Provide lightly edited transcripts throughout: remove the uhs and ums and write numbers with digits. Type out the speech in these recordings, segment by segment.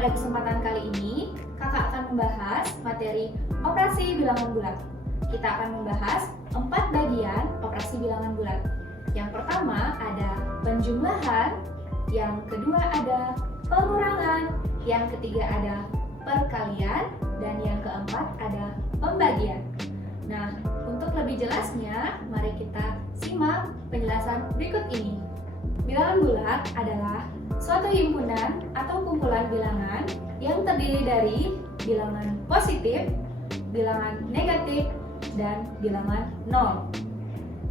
Pada kesempatan kali ini, kakak akan membahas materi operasi bilangan bulat. Kita akan membahas 4 bagian operasi bilangan bulat. Yang pertama ada penjumlahan, yang kedua ada pengurangan, yang ketiga ada perkalian, dan yang keempat ada pembagian. Nah, untuk lebih jelasnya, mari kita simak penjelasan berikut ini. Bilangan bulat adalah suatu himpunan atau kumpulan bilangan yang terdiri dari bilangan positif, bilangan negatif, dan bilangan nol.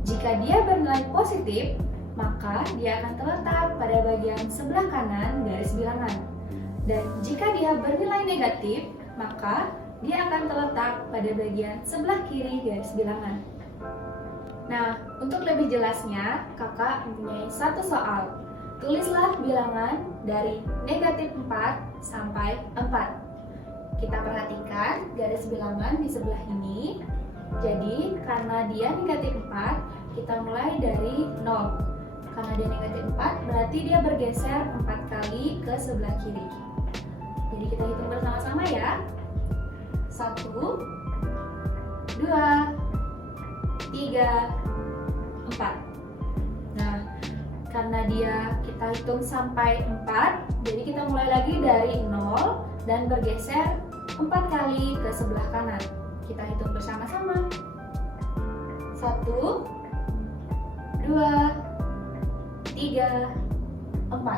Jika dia bernilai positif, maka dia akan terletak pada bagian sebelah kanan garis bilangan. Dan jika dia bernilai negatif, maka dia akan terletak pada bagian sebelah kiri garis bilangan. Nah, untuk lebih jelasnya, kakak mempunyai satu soal. Tulislah bilangan dari negatif 4 sampai 4. Kita perhatikan garis bilangan di sebelah ini. Jadi, karena dia negatif 4, kita mulai dari 0. Karena dia negatif 4, berarti dia bergeser 4 kali ke sebelah kiri. Jadi, kita hitung bersama-sama ya. 1, 2, 3, 4. Nah, karena kita hitung sampai 4, jadi kita mulai lagi dari 0 dan bergeser 4 kali ke sebelah kanan. Kita hitung bersama-sama. 1, 2, 3, 4.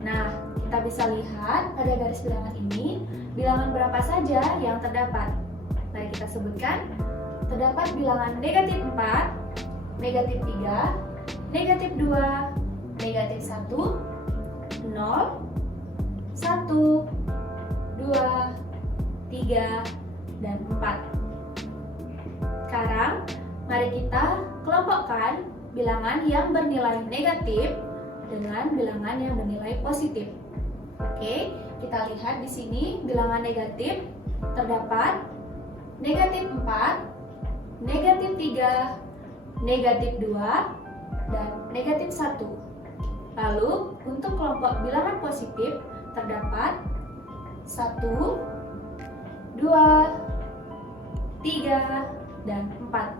Nah, kita bisa lihat pada garis bilangan ini, bilangan berapa saja yang terdapat. Mari kita sebutkan. Terdapat bilangan negatif 4, negatif 3, negatif 2, negatif 1, 0, 1, 2, 3, dan 4. Sekarang, mari kita kelompokkan bilangan yang bernilai negatif dengan bilangan yang bernilai positif. Oke, kita lihat di sini bilangan negatif terdapat negatif 4, negatif 3, negatif 2, dan negatif 1. Lalu, untuk kelompok bilangan positif terdapat 1, 2, 3, dan 4.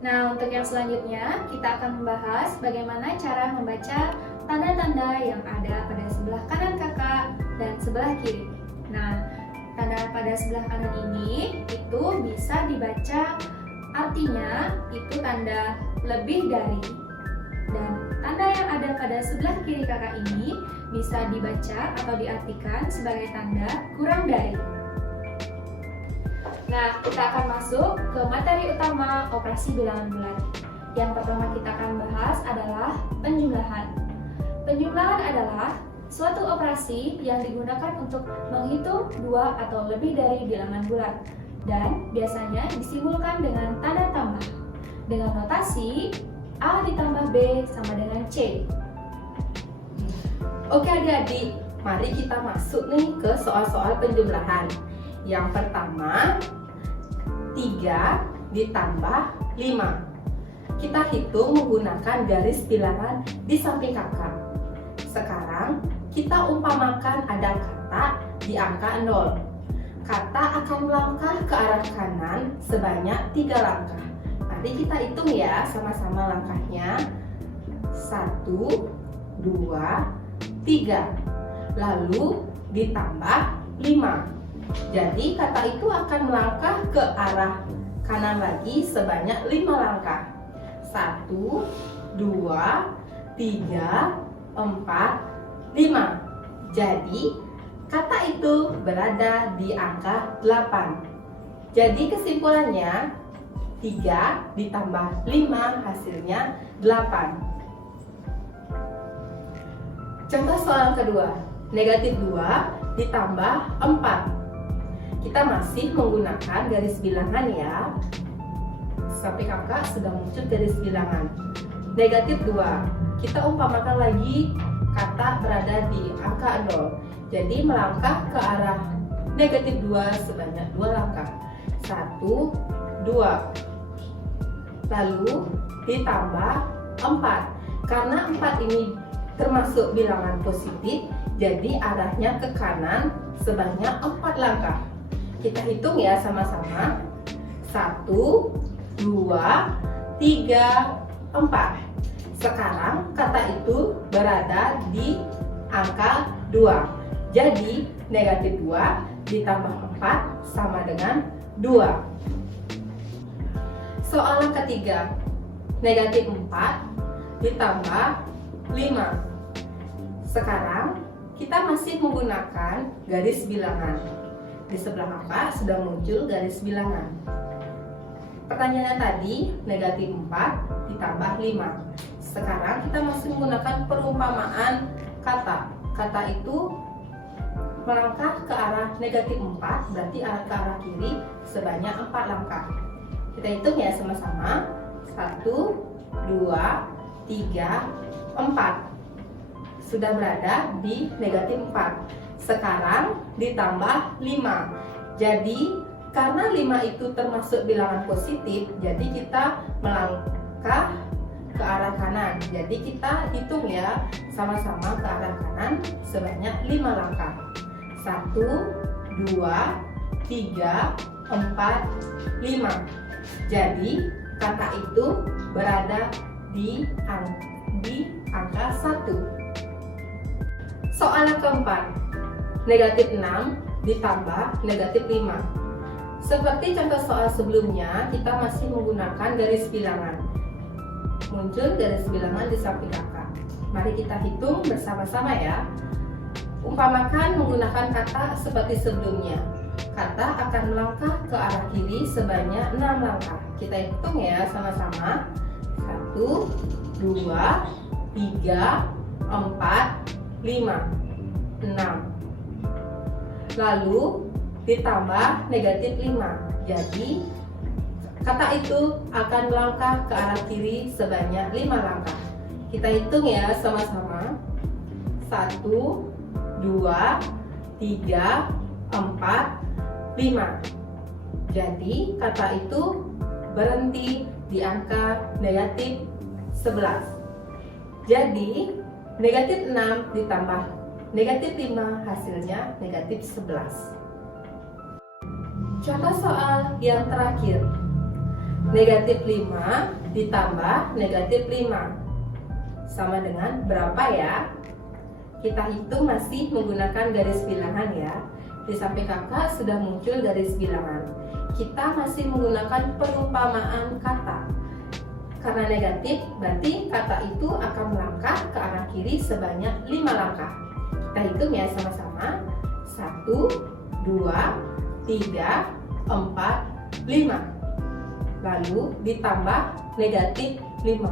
Nah, untuk yang selanjutnya, kita akan membahas bagaimana cara membaca tanda-tanda yang ada pada sebelah kanan kakak dan sebelah kiri. Nah, tanda pada sebelah kanan ini itu bisa dibaca, artinya itu tanda lebih dari. Dan tanda yang ada pada sebelah kiri kakak ini bisa dibaca atau diartikan sebagai tanda kurang dari. Nah, kita akan masuk ke materi utama operasi bilangan bulat. Yang pertama kita akan bahas adalah penjumlahan. Penjumlahan adalah suatu operasi yang digunakan untuk menghitung dua atau lebih dari bilangan bulat dan biasanya disimbolkan dengan tanda tambah dengan notasi A ditambah B sama dengan C. Oke adik-adik, mari kita masuk nih ke soal-soal penjumlahan. Yang pertama, 3 ditambah 5. Kita hitung menggunakan garis bilangan di samping kakak. Sekarang, kita umpamakan ada kata di angka 0. Kata akan melangkah ke arah kanan sebanyak 3 langkah. Mari kita hitung ya sama-sama langkahnya. 1, 2, 3. Lalu ditambah 5. Jadi kata itu akan melangkah ke arah kanan lagi sebanyak 5 langkah. 1, 2, 3, 4, 5. Jadi kata itu berada di angka 8. Jadi kesimpulannya 3 ditambah 5 hasilnya 8. Contoh soal kedua, negatif 2 ditambah 4. Kita masih menggunakan garis bilangan ya. Sampai kakak sudah muncul garis bilangan. Negatif 2, kita umpamakan lagi kata berada di angka 0. Jadi melangkah ke arah negatif 2 sebanyak 2 langkah. 1, 2. Lalu ditambah 4. Karena 4 ini termasuk bilangan positif, jadi arahnya ke kanan sebanyak 4 langkah. Kita hitung ya sama-sama. 1, 2, 3, 4. Sekarang kata itu berada di angka 2. Jadi negatif 2 ditambah 4 sama dengan 2. Soalan ketiga, negatif 4 ditambah 5. Sekarang kita masih menggunakan garis bilangan. Di sebelah kakak sudah muncul garis bilangan. Pertanyaannya tadi negatif 4 ditambah 5. Sekarang kita masih menggunakan perumpamaan kata. Kata itu melangkah ke arah negatif 4, berarti ke arah kiri sebanyak 4 langkah. Kita hitung ya sama-sama. 1, 2, 3, 4. Sudah berada di negatif 4. Sekarang ditambah 5. Jadi karena 5 itu termasuk bilangan positif, jadi kita melangkah ke arah kanan. Jadi kita hitung ya sama-sama ke arah kanan sebanyak 5 langkah. 1, 2, 3, 4, 5. Jadi kata itu berada di angka 1. Soalan keempat, negatif 6 ditambah negatif 5. Seperti contoh soal sebelumnya, kita masih menggunakan garis bilangan. Muncul garis bilangan di samping kakak. Mari kita hitung bersama-sama ya. Umpamakan menggunakan kata seperti sebelumnya. Kata akan melangkah ke arah kiri sebanyak 6 langkah. Kita hitung ya sama-sama. 1, 2, 3, 4, 5, 6. Lalu ditambah negatif 5. Jadi kata itu akan melangkah ke arah kiri sebanyak 5 langkah. Kita hitung ya sama-sama. 1, 2, 3, 4, 5. Jadi kata itu berhenti di angka negatif 11. Jadi negatif 6 ditambah negatif 5 hasilnya negatif 11. Contoh soal yang terakhir. Negatif 5 ditambah negatif 5 sama dengan berapa ya? Kita hitung masih menggunakan garis bilangan ya. Di samping kakak sudah muncul garis bilangan. Kita masih menggunakan perumpamaan kata. Karena negatif, berarti kata itu akan melangkah ke arah kiri sebanyak 5 langkah. Kita hitung ya sama-sama. 1, 2, 3, 4, 5. Lalu ditambah negatif 5.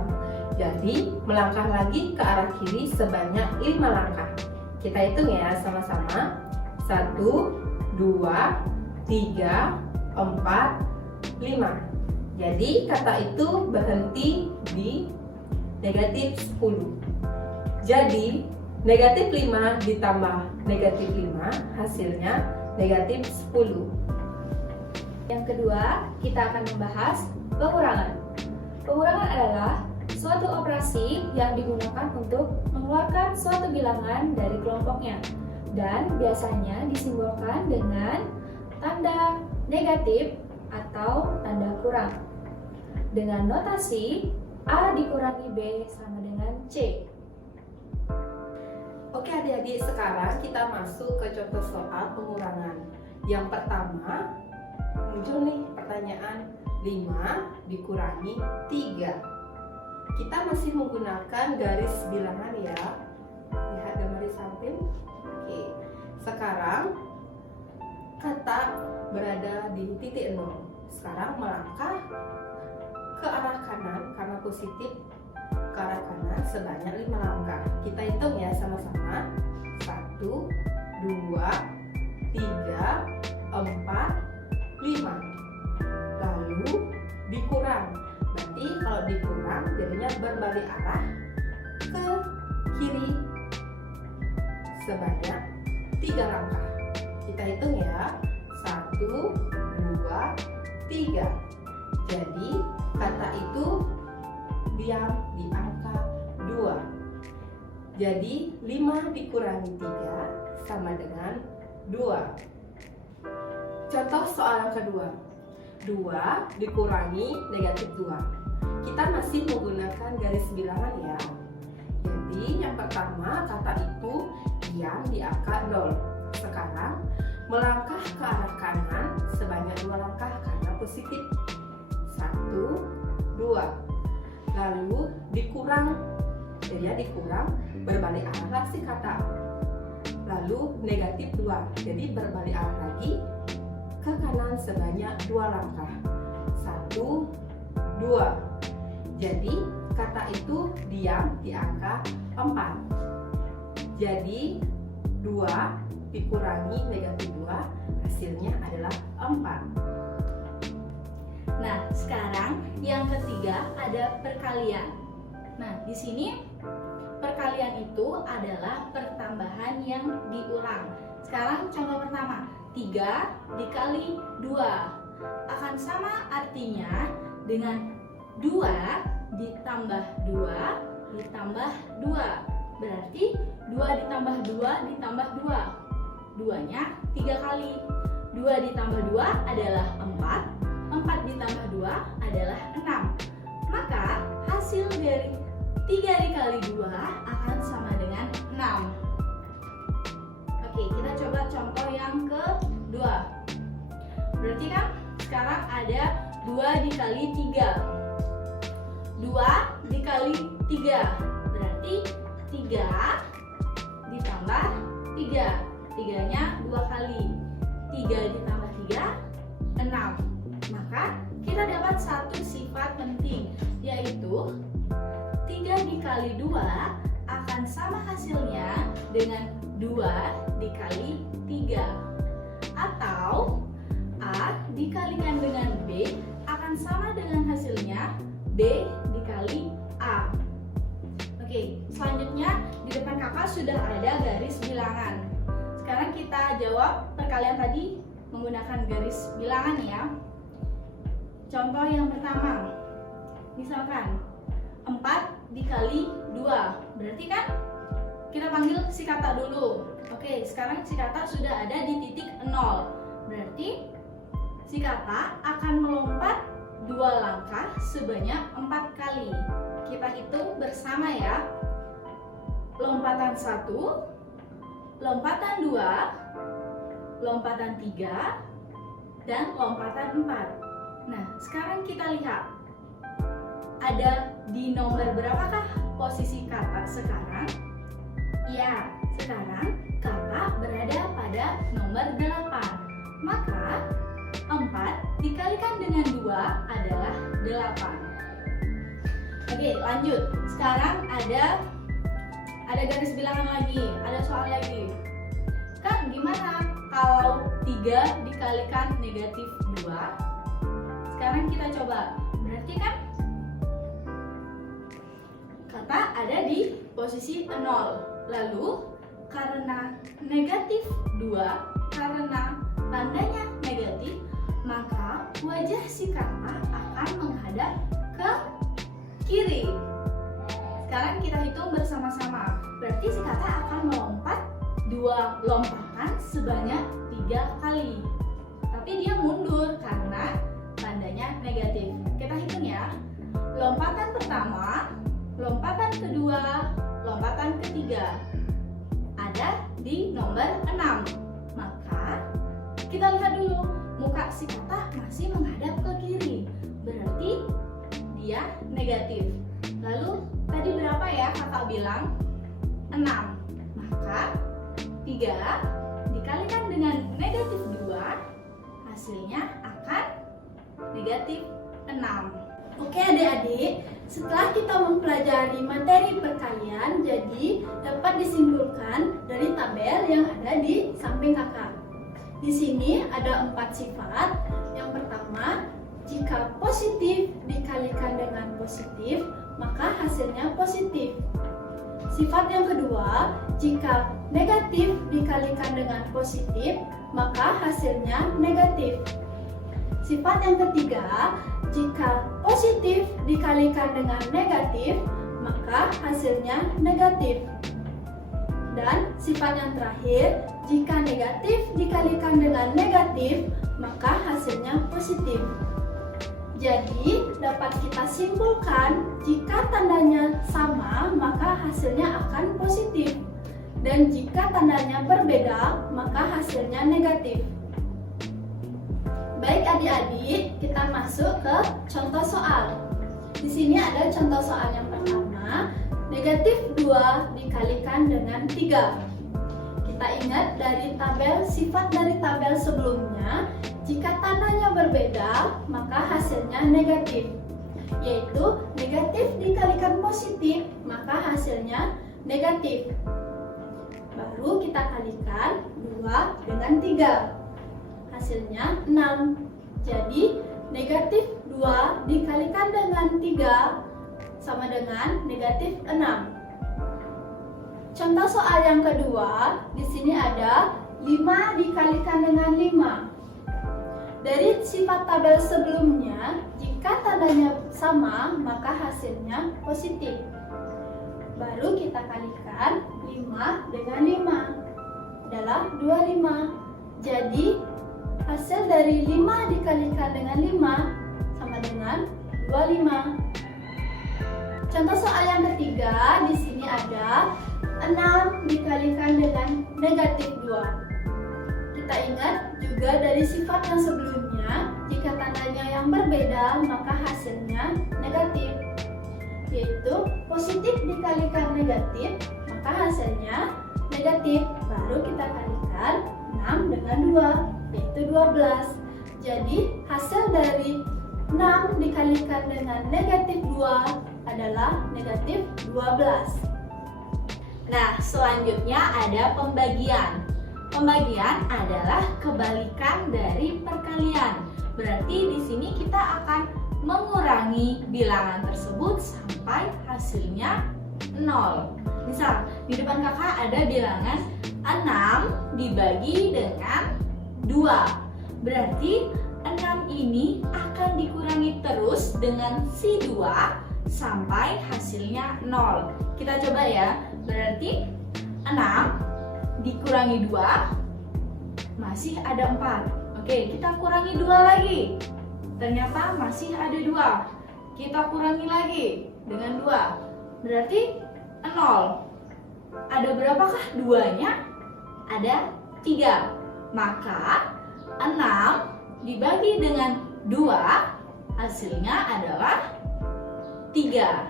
Jadi melangkah lagi ke arah kiri sebanyak 5 langkah. Kita hitung ya sama-sama. 1, 2, 3, 4, 5. Jadi kata itu berhenti di negatif 10. Jadi negatif 5 ditambah negatif 5 hasilnya negatif 10. Yang kedua, kita akan membahas pengurangan. Pengurangan adalah suatu operasi yang digunakan untuk mengeluarkan suatu bilangan dari kelompoknya dan biasanya disimbolkan dengan tanda negatif atau tanda kurang dengan notasi A dikurangi B sama dengan C. Oke adik-adik, sekarang kita masuk ke contoh soal pengurangan. Yang pertama muncul nih pertanyaan 5 dikurangi 3. Kita masih menggunakan garis bilangan ya. Lihat gambar di samping. Oke. Sekarang kata berada di titik 0. Sekarang melangkah ke arah kanan karena positif, ke arah kanan sebanyak 5 langkah. Kita hitung ya sama-sama. 1, 2, 3, 4, 5. Lalu dikurang. Berarti kalau dikurang jadinya berbalik arah ke kiri sebanyak 3 langkah. Kita hitung ya. 1, 2, 3. Jadi kata itu diam di angka 2. Jadi 5 dikurangi 3 sama dengan 2. Contoh soal yang kedua. 2 dikurangi negatif 2. Kita masih menggunakan garis bilangan ya. Jadi yang pertama kata itu diam di angka 0. Sekarang melangkah ke arah kanan sebanyak 2 langkah karena positif. 1, 2. Lalu dikurang. Jadi ya dikurang, berbalik arah si kata. Lalu negatif 2. Jadi berbalik arah lagi ke kanan sebanyak 2 langkah. 1, 2. Jadi kata itu diam di angka 4. Jadi 2 dikurangi negatif 2 hasilnya adalah 4. Nah, sekarang yang ketiga ada perkalian. Nah, di sini perkalian itu adalah pertambahan yang diulang. Sekarang contoh pertama, 3 dikali 2 akan sama artinya dengan 2 ditambah 2 ditambah 2. Berarti 2 ditambah 2 ditambah 2. 2-nya 3 kali. 2 ditambah 2 adalah 4. 4 ditambah 2 adalah 6. Maka hasil dari 3 dikali 2 akan sama dengan 6. Oke, kita coba contoh yang kedua. Berarti kan sekarang ada 2 dikali 3. 2 dikali 3 berarti 3 ditambah 3. 3-nya 2 kali. 3 ditambah 3, 6. Maka kita dapat satu sifat penting, yaitu 3 dikali 2 akan sama hasilnya dengan 2 dikali 3. Atau A dikalikan dengan B akan sama dengan hasilnya B dikali A. Oke, selanjutnya di depan kakak sudah ada garis bilangan. Sekarang kita jawab perkalian tadi menggunakan garis bilangan ya. Contoh yang pertama, misalkan 4 dikali 2, berarti kan kita panggil si kata dulu. Oke, sekarang si kata sudah ada di titik 0. Berarti si kata akan melompat 2 langkah sebanyak 4 kali. Kita hitung bersama ya. Lompatan 1, lompatan 2, lompatan 3, dan lompatan 4. Nah, sekarang kita lihat ada di nomor berapakah posisi kata sekarang? Ya, sekarang kata berada pada nomor 8. Maka 4 dikalikan dengan 2 adalah 8. Oke, lanjut. Sekarang ada garis bilangan lagi, ada soal lagi. Kan gimana kalau 3 dikalikan negatif 2? Sekarang kita coba. Berarti kan kata ada di posisi 0. Lalu karena negatif 2, karena tandanya negatif, maka wajah si kata akan menghadap ke kiri. Sekarang kita hitung bersama-sama. Berarti si kata akan melompat 2 lompatan sebanyak 3 kali. Tapi dia mundur karena tandanya negatif. Kita hitung ya. Lompatan pertama, lompatan kedua, lompatan ketiga ada di nomor 6. Maka kita lihat dulu, muka si kata masih menghadap ke kiri. Berarti dia negatif. Lalu tadi berapa ya kakak bilang? 6. Maka 3 dikalikan dengan negatif 2, hasilnya akan negatif 6. Oke adik-adik, setelah kita mempelajari materi perkalian, jadi dapat disimpulkan dari tabel yang ada di samping kakak. Di sini ada 4 sifat. Yang pertama, jika positif dikalikan dengan positif, maka hasilnya positif. Sifat yang kedua, jika negatif dikalikan dengan positif, maka hasilnya negatif. Sifat yang ketiga, jika positif dikalikan dengan negatif, maka hasilnya negatif. Dan sifat yang terakhir, jika negatif dikalikan dengan negatif, maka hasilnya positif. Jadi, dapat kita simpulkan jika tandanya sama, maka hasilnya akan positif. Dan jika tandanya berbeda, maka hasilnya negatif. Baik adik-adik, kita masuk ke contoh soal. Di sini ada contoh soal yang pertama, negatif 2 dikalikan dengan 3. Kita ingat dari sifat dari tabel sebelumnya, jika tandanya berbeda, maka hasilnya negatif. Yaitu negatif dikalikan positif, maka hasilnya negatif. Baru kita kalikan 2 dengan 3. Hasilnya 6. Jadi negatif 2 dikalikan dengan 3 sama dengan negatif 6. Contoh soal yang kedua, di sini ada 5 dikalikan dengan 5. Dari sifat tabel sebelumnya, jika tandanya sama, maka hasilnya positif. Baru kita kalikan 5 dengan 5 adalah 25. Jadi hasil dari 5 dikalikan dengan 5 sama dengan 25. Contoh soal yang ketiga, di sini ada 6 dikalikan dengan negatif 2. Kita ingat juga dari sifat yang sebelumnya, jika tandanya yang berbeda, maka hasilnya negatif. Yaitu positif dikalikan negatif, maka hasilnya negatif. Baru kita kalikan 6 dengan 2, yaitu 12. Jadi hasil dari 6 dikalikan dengan negatif 2 adalah negatif 12. Nah, selanjutnya ada pembagian. Pembagian adalah kebalikan dari perkalian. Berarti di sini kita akan mengurangi bilangan tersebut sampai hasilnya 0. Misal, di depan kakak ada bilangan 6 dibagi dengan 2. Berarti 6 ini akan dikurangi terus dengan si 2 sampai hasilnya 0. Kita coba ya. Berarti 6 dikurangi 2 masih ada 4. Oke, kita kurangi 2 lagi. Ternyata masih ada 2. Kita kurangi lagi dengan 2. Berarti 0. Ada berapakah 2-nya? Ada 3. Maka 6 dibagi dengan 2 hasilnya adalah 3.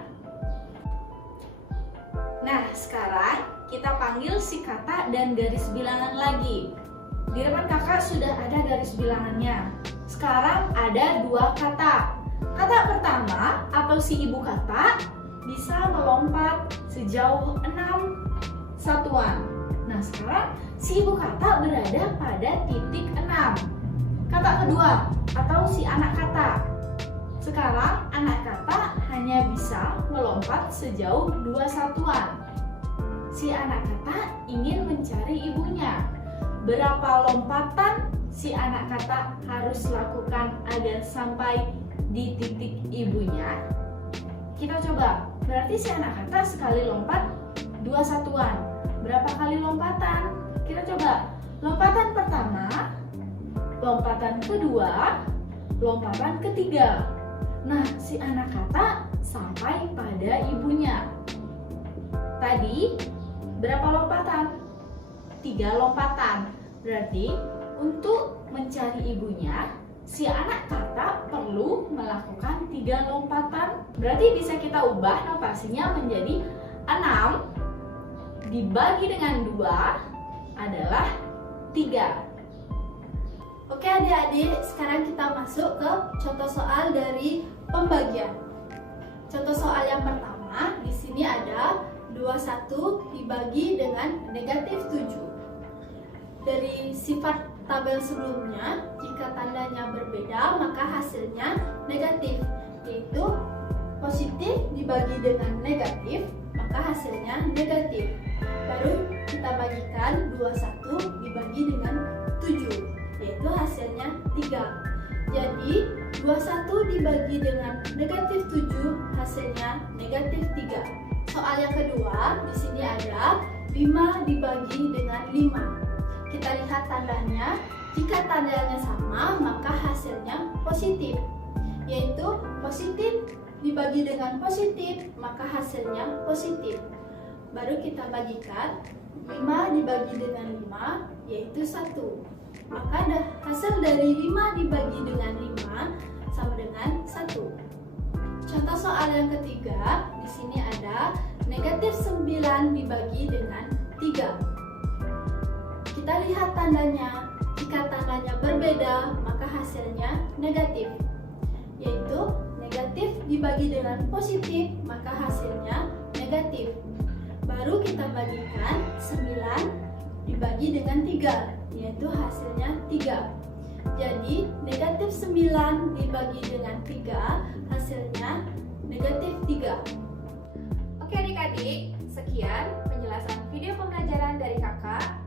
Nah, sekarang kita panggil si kata dan garis bilangan lagi. Di depan kakak sudah ada garis bilangannya. Sekarang ada 2 kata. Kata pertama atau si ibu kata bisa melompat sejauh 6 satuan. Nah, sekarang si ibu kata berada pada titik 6. Kata kedua atau si anak kata. Sekarang anak kata hanya bisa melompat sejauh 2 satuan. Si anak kata ingin mencari ibunya. Berapa lompatan si anak kata harus lakukan agar sampai di titik ibunya? Kita coba. Berarti si anak kata sekali lompat 2 satuan. Berapa kali lompatan? Kita coba. Lompatan pertama, lompatan kedua, lompatan ketiga. Nah, si anak kata sampai pada ibunya. Tadi berapa lompatan? 3 lompatan. Berarti untuk mencari ibunya, si anak kata perlu melakukan 3 lompatan. Berarti bisa kita ubah notasinya menjadi 6 dibagi dengan 2 adalah 3. Oke adik-adik, sekarang kita masuk ke contoh soal dari pembagian. Contoh soal yang pertama, di sini ada 21 dibagi dengan negatif 7. Dari sifat tabel sebelumnya, jika tandanya berbeda, maka hasilnya negatif, yaitu positif dibagi dengan negatif, maka hasilnya negatif. Baru kita bagikan 21 dibagi dengan 7, yaitu hasilnya 3. Jadi 21 dibagi dengan negatif 7 hasilnya negatif 3. Soal yang kedua, di sini ada 5 dibagi dengan 5. Kita lihat tandanya. Jika tandanya sama, maka hasilnya positif. Yaitu positif dibagi dengan positif, maka hasilnya positif. Baru kita bagikan 5 dibagi dengan 5, yaitu 1. Maka hasil dari 5 dibagi dengan 5 sama dengan 1. Contoh soal yang ketiga, di sini ada negatif 9 dibagi dengan 3. Kita lihat tandanya. Jika tandanya berbeda, maka hasilnya negatif. Yaitu negatif dibagi dengan positif, maka hasilnya negatif. Baru kita bagikan 9 dibagi dengan 3, yaitu hasilnya 3. Jadi negatif 9 dibagi dengan 3, hasilnya negatif 3. Oke adik-adik, sekian penjelasan video pembelajaran dari kakak.